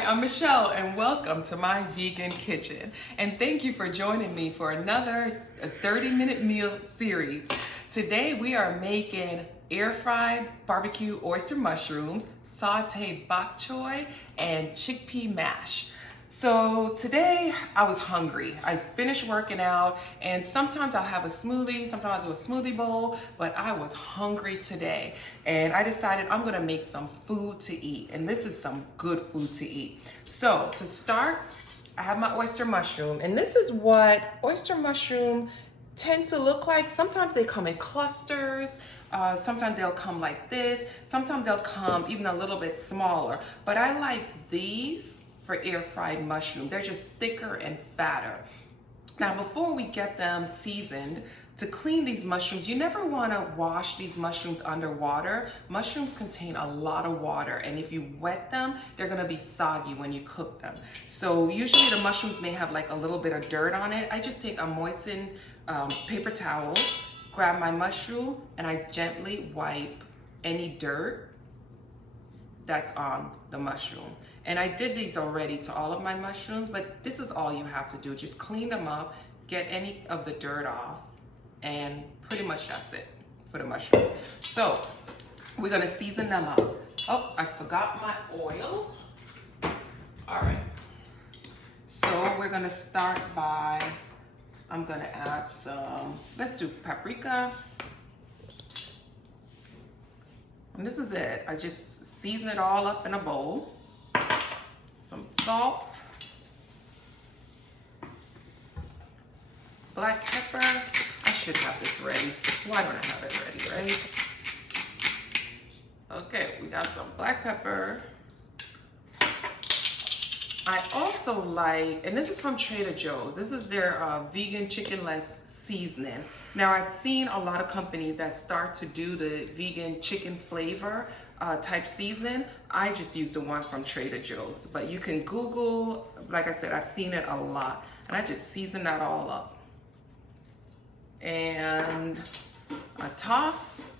Hi, I'm Michelle and welcome to my vegan kitchen. And thank you for joining me for another 30-minute meal series. Today we are making air-fried barbecue oyster mushrooms, sauteed bok choy, and chickpea mash. So today I was hungry. I finished working out and sometimes I'll have a smoothie, sometimes I'll do a smoothie bowl, but I was hungry today and I decided I'm gonna make some food to eat, and this is some good food to eat. So to start, I have my oyster mushroom, and this is what oyster mushroom tend to look like. Sometimes they come in clusters, sometimes they'll come like this, sometimes they'll come even a little bit smaller, but I like these for air-fried mushrooms. They're just thicker and fatter. Now, before we get them seasoned, to clean these mushrooms, you never want to wash these mushrooms underwater. Mushrooms contain a lot of water, and if you wet them, they're gonna be soggy when you cook them. So usually the mushrooms may have like a little bit of dirt on it. I just take a moistened paper towel, grab my mushroom, and I gently wipe any dirt that's on the mushroom. And I did these already to all of my mushrooms, but this is all you have to do. Just clean them up, get any of the dirt off, and pretty much that's it for the mushrooms. So we're gonna season them up. Oh, I forgot my oil. All right. So we're gonna start by, I'm gonna add some, let's do paprika. And this is it. I just season it all up in a bowl. Some salt, black pepper. I should have this ready. Why don't I have it ready, right? Okay, we got some black pepper. I also like, and this is from Trader Joe's, this is their vegan chickenless seasoning. Now, I've seen a lot of companies that start to do the vegan chicken flavor type seasoning. I just use the one from Trader Joe's, but you can Google, like I said, I've seen it a lot, and I just season that all up. And I toss.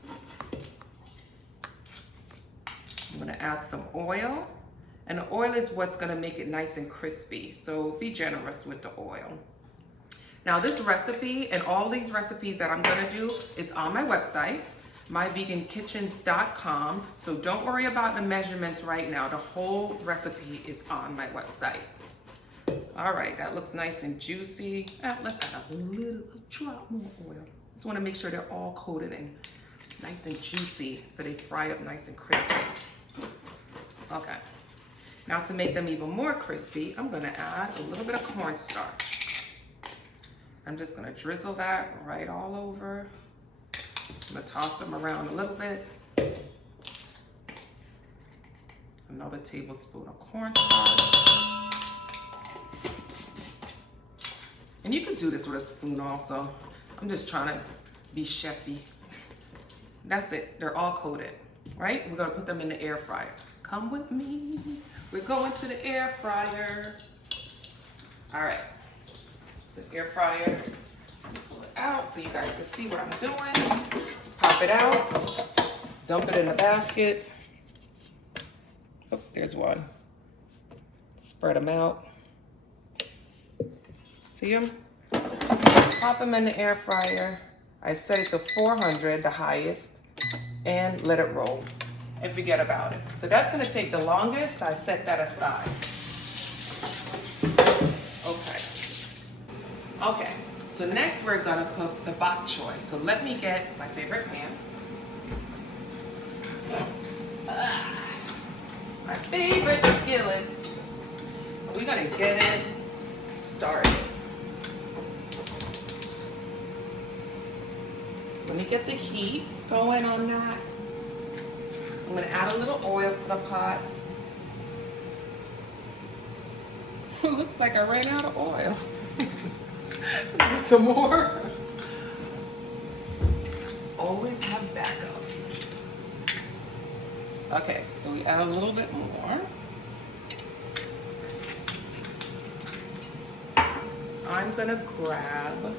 I'm gonna add some oil, and the oil is what's gonna make it nice and crispy, so be generous with the oil. Now this recipe and all these recipes that I'm gonna do is on my website, myvegankitchens.com. So don't worry about the measurements right now. The whole recipe is on my website. All right, that looks nice and juicy. Let's add a little drop more oil. Just want to make sure they're all coated in nice and juicy so they fry up nice and crispy. Okay, now to make them even more crispy, I'm gonna add a little bit of cornstarch. I'm just gonna drizzle that right all over. I'm gonna toss them around a little bit. Another tablespoon of cornstarch. And you can do this with a spoon also. I'm just trying to be chefy. That's it, they're all coated, right? We're gonna put them in the air fryer. Come with me. We're going to the air fryer. All right, it's an air fryer. Pull it out so you guys can see what I'm doing. Pop it out, dump it in the basket. Oh, there's one. Spread them out. See them? Pop them in the air fryer. I set it to 400, the highest, and let it roll and forget about it. So that's gonna take the longest, so I set that aside. Okay, so next we're gonna cook the bok choy. So let me get my favorite pan. My favorite skillet. We're gonna get it started. Let me get the heat going on that. I'm gonna add a little oil to the pot. Looks like I ran out of oil. Get some more. Always have backup. Okay, so we add a little bit more. I'm gonna grab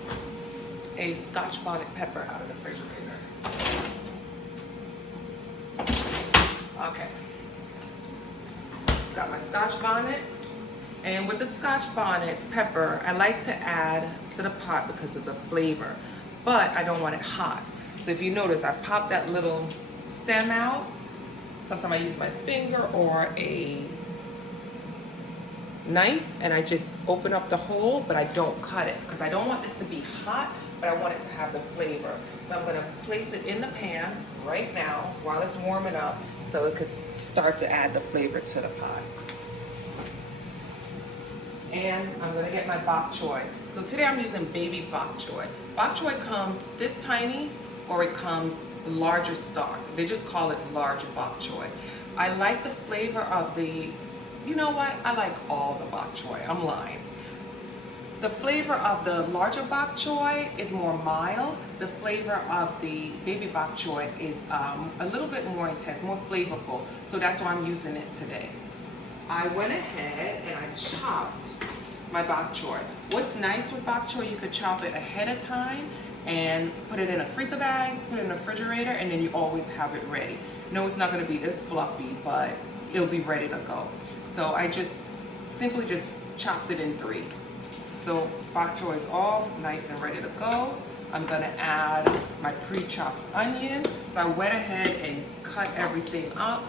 a Scotch bonnet pepper out of the refrigerator. Okay. Got my Scotch bonnet. And with the Scotch bonnet pepper, I like to add to the pot because of the flavor, but I don't want it hot. So if you notice, I pop that little stem out. Sometimes I use my finger or a knife and I just open up the hole, but I don't cut it because I don't want this to be hot, but I want it to have the flavor. So I'm gonna place it in the pan right now while it's warming up so it could start to add the flavor to the pot. And I'm gonna get my bok choy. So today I'm using baby bok choy. Bok choy comes this tiny or it comes larger stock. They just call it large bok choy. I like the flavor of the, you know what? I like all the bok choy, I'm lying. The flavor of the larger bok choy is more mild. The flavor of the baby bok choy is a little bit more intense, more flavorful. So that's why I'm using it today. I went ahead and I chopped my bok choy. What's nice with bok choy, you could chop it ahead of time and put it in a freezer bag, put it in the refrigerator, and then you always have it ready. No, it's not gonna be this fluffy, but it'll be ready to go. So I just simply just chopped it in 3. So bok choy is all nice and ready to go. I'm gonna add my pre-chopped onion. So I went ahead and cut everything up.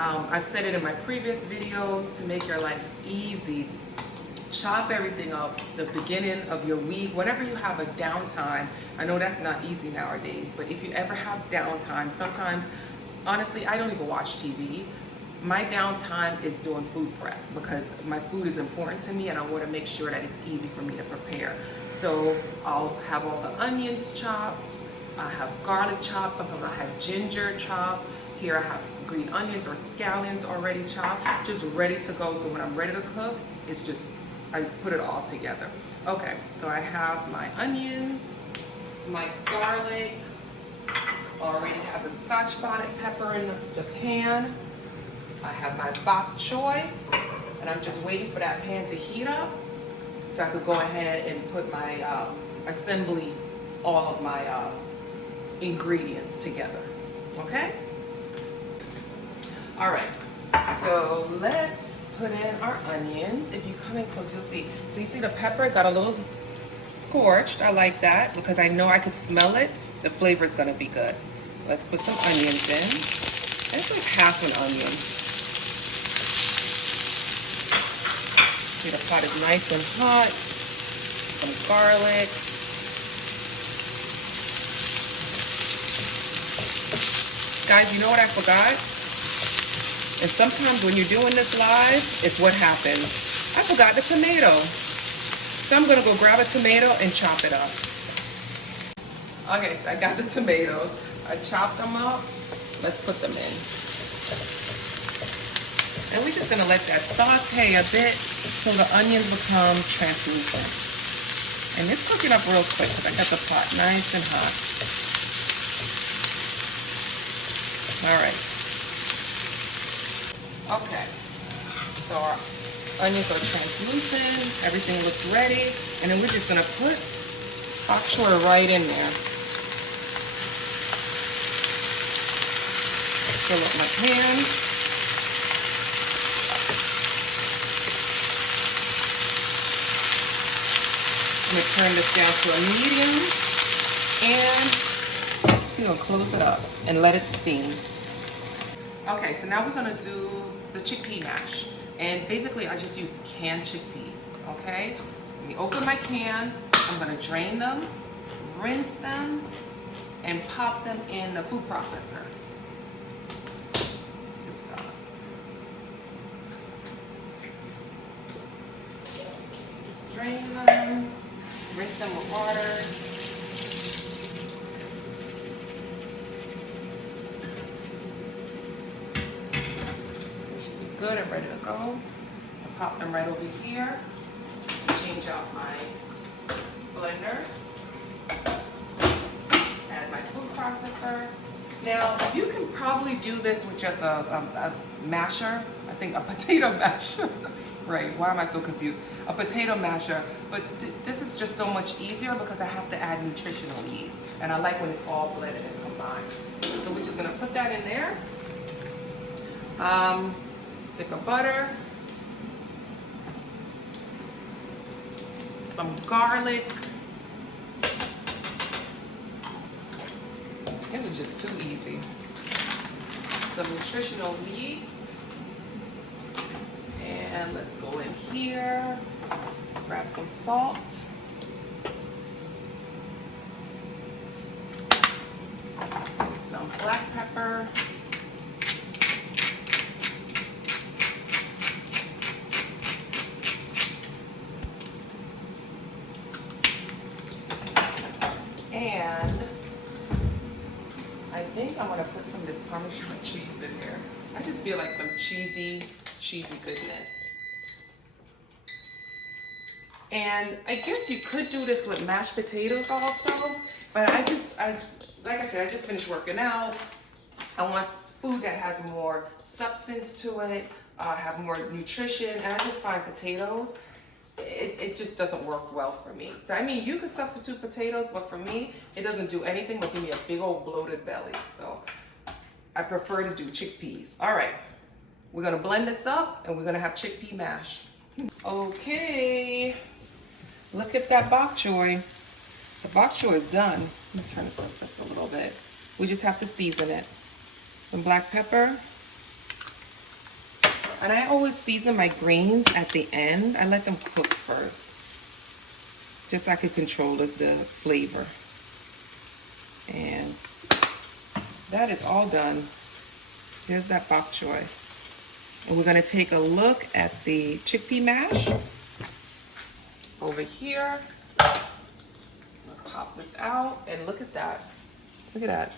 I've said it in my previous videos to make your life easy. Chop everything up the beginning of your week, whenever you have a downtime. I know that's not easy nowadays, but if you ever have downtime, sometimes, honestly, I don't even watch TV. My downtime is doing food prep because my food is important to me and I want to make sure that it's easy for me to prepare. So I'll have all the onions chopped, I have garlic chopped, sometimes I have ginger chopped. Here I have some green onions or scallions already chopped, just ready to go. So when I'm ready to cook, it's just, I just put it all together. Okay, so I have my onions, my garlic, already have the Scotch bonnet pepper in the pan. I have my bok choy, and I'm just waiting for that pan to heat up so I could go ahead and put my assembly, all of my ingredients together, okay? All right, so let's put in our onions. If you come in close, you'll see. So you see the pepper got a little scorched. I like that because I know I could smell it. The flavor is gonna be good. Let's put some onions in. That's like half an onion. See, the pot is nice and hot. Some garlic. Guys, you know what I forgot? And sometimes when you're doing this live, it's what happens. I forgot the tomato. So I'm gonna go grab a tomato and chop it up. Okay, so I got the tomatoes. I chopped them up. Let's put them in. And we're just gonna let that saute a bit till the onions become translucent. And it's cooking up real quick because I got the pot nice and hot. All right. Okay, so our onions are translucent, everything looks ready, and then we're just gonna put bok choy right in there. Fill up my pan. I'm gonna turn this down to a medium, and we're gonna close it up and let it steam. Okay, so now we're gonna do the chickpea mash. And basically I just use canned chickpeas, okay? Let me open my can, I'm gonna drain them, rinse them, and pop them in the food processor. Good stuff. Just drain them, rinse them with water. Good and ready to go. I'll pop them right over here. Change out my blender. Add my food processor. Now, you can probably do this with just a masher. I think a potato masher. Right, why am I so confused? A potato masher. But this is just so much easier because I have to add nutritional yeast. And I like when it's all blended and combined. So we're just gonna put that in there. stick of butter, some garlic. This is just too easy. Some nutritional yeast. And let's go in here, grab some salt. Some black pepper. And I think I'm gonna put some of this Parmesan cheese in here. I just feel like some cheesy goodness. And I guess you could do this with mashed potatoes also, but like I said, I just finished working out. I want food that has more substance to it, have more nutrition, and I just find potatoes, it just doesn't work well for me. So I mean, you could substitute potatoes, but for me, it doesn't do anything but give me a big old bloated belly. So I prefer to do chickpeas. All right, we're gonna blend this up and we're gonna have chickpea mash. Okay, look at that bok choy. The bok choy is done. Let me turn this up just a little bit. We just have to season it. Some black pepper. And I always season my greens at the end. I let them cook first, just so I could control the flavor. And that is all done. There's that bok choy. And we're gonna take a look at the chickpea mash over here. I'm gonna pop this out and look at that. Look at that.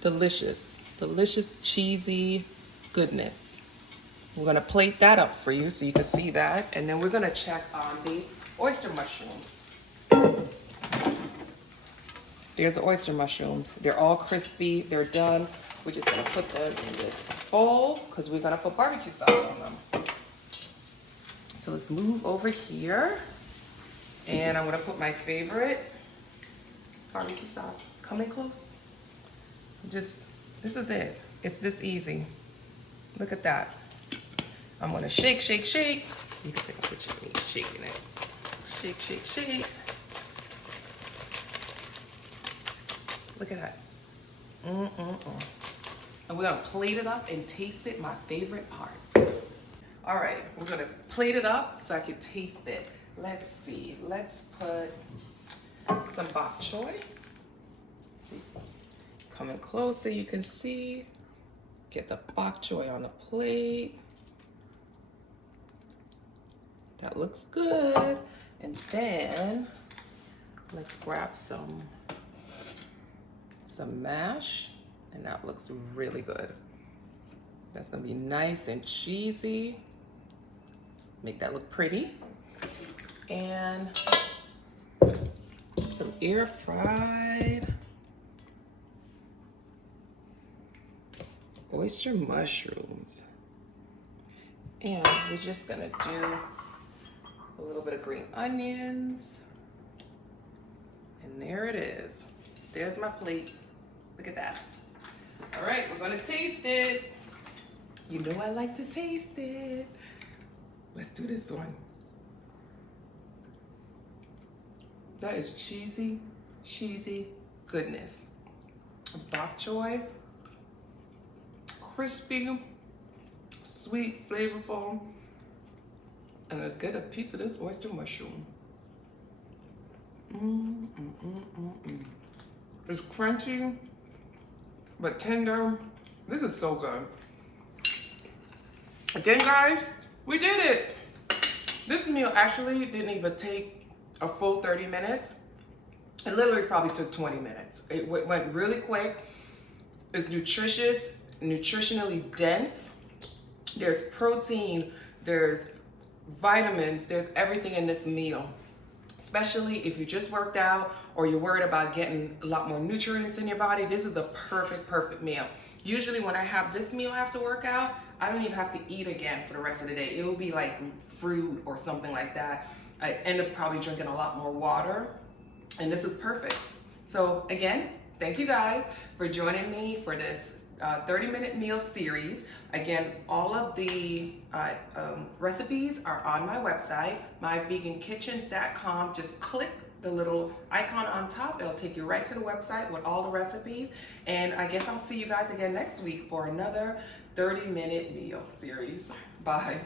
Delicious, delicious, cheesy goodness. We're gonna plate that up for you so you can see that. And then we're gonna check on the oyster mushrooms. There's the oyster mushrooms. They're all crispy, they're done. We're just gonna put them in this bowl because we're gonna put barbecue sauce on them. So let's move over here. And I'm gonna put my favorite barbecue sauce. Come in close. This is it. It's this easy. Look at that. I'm gonna shake, shake, shake. You can take a picture of me shaking it. Shake, shake, shake. Look at that. And we're gonna plate it up and taste it, my favorite part. All right, we're gonna plate it up so I can taste it. Let's see, let's put some bok choy. See, coming close so you can see. Get the bok choy on the plate. That looks good. And then let's grab some mash, and that looks really good. That's gonna be nice and cheesy. Make that look pretty. And some air fried oyster mushrooms. And we're just gonna do a little bit of green onions. And there it is. There's my plate. Look at that. All right, we're gonna taste it. You know I like to taste it. Let's do this one. That is cheesy, cheesy goodness. Bok choy, crispy, sweet, flavorful. And let's get a piece of this oyster mushroom. It's crunchy, but tender. This is so good. Again, guys, we did it. This meal actually didn't even take a full 30 minutes. It literally probably took 20 minutes. It went really quick. It's nutritious, nutritionally dense. There's protein, there's vitamins, there's everything in this meal. Especially if you just worked out or you're worried about getting a lot more nutrients in your body, this is a perfect meal. Usually when I have this meal after workout, I don't even have to eat again for the rest of the day. It will be like fruit or something like that. I end up probably drinking a lot more water, and this is perfect. So again, thank you guys for joining me for this 30-minute meal series. Again, all of the recipes are on my website, myvegankitchens.com. Just click the little icon on top. It'll take you right to the website with all the recipes. And I guess I'll see you guys again next week for another 30-minute meal series. Bye.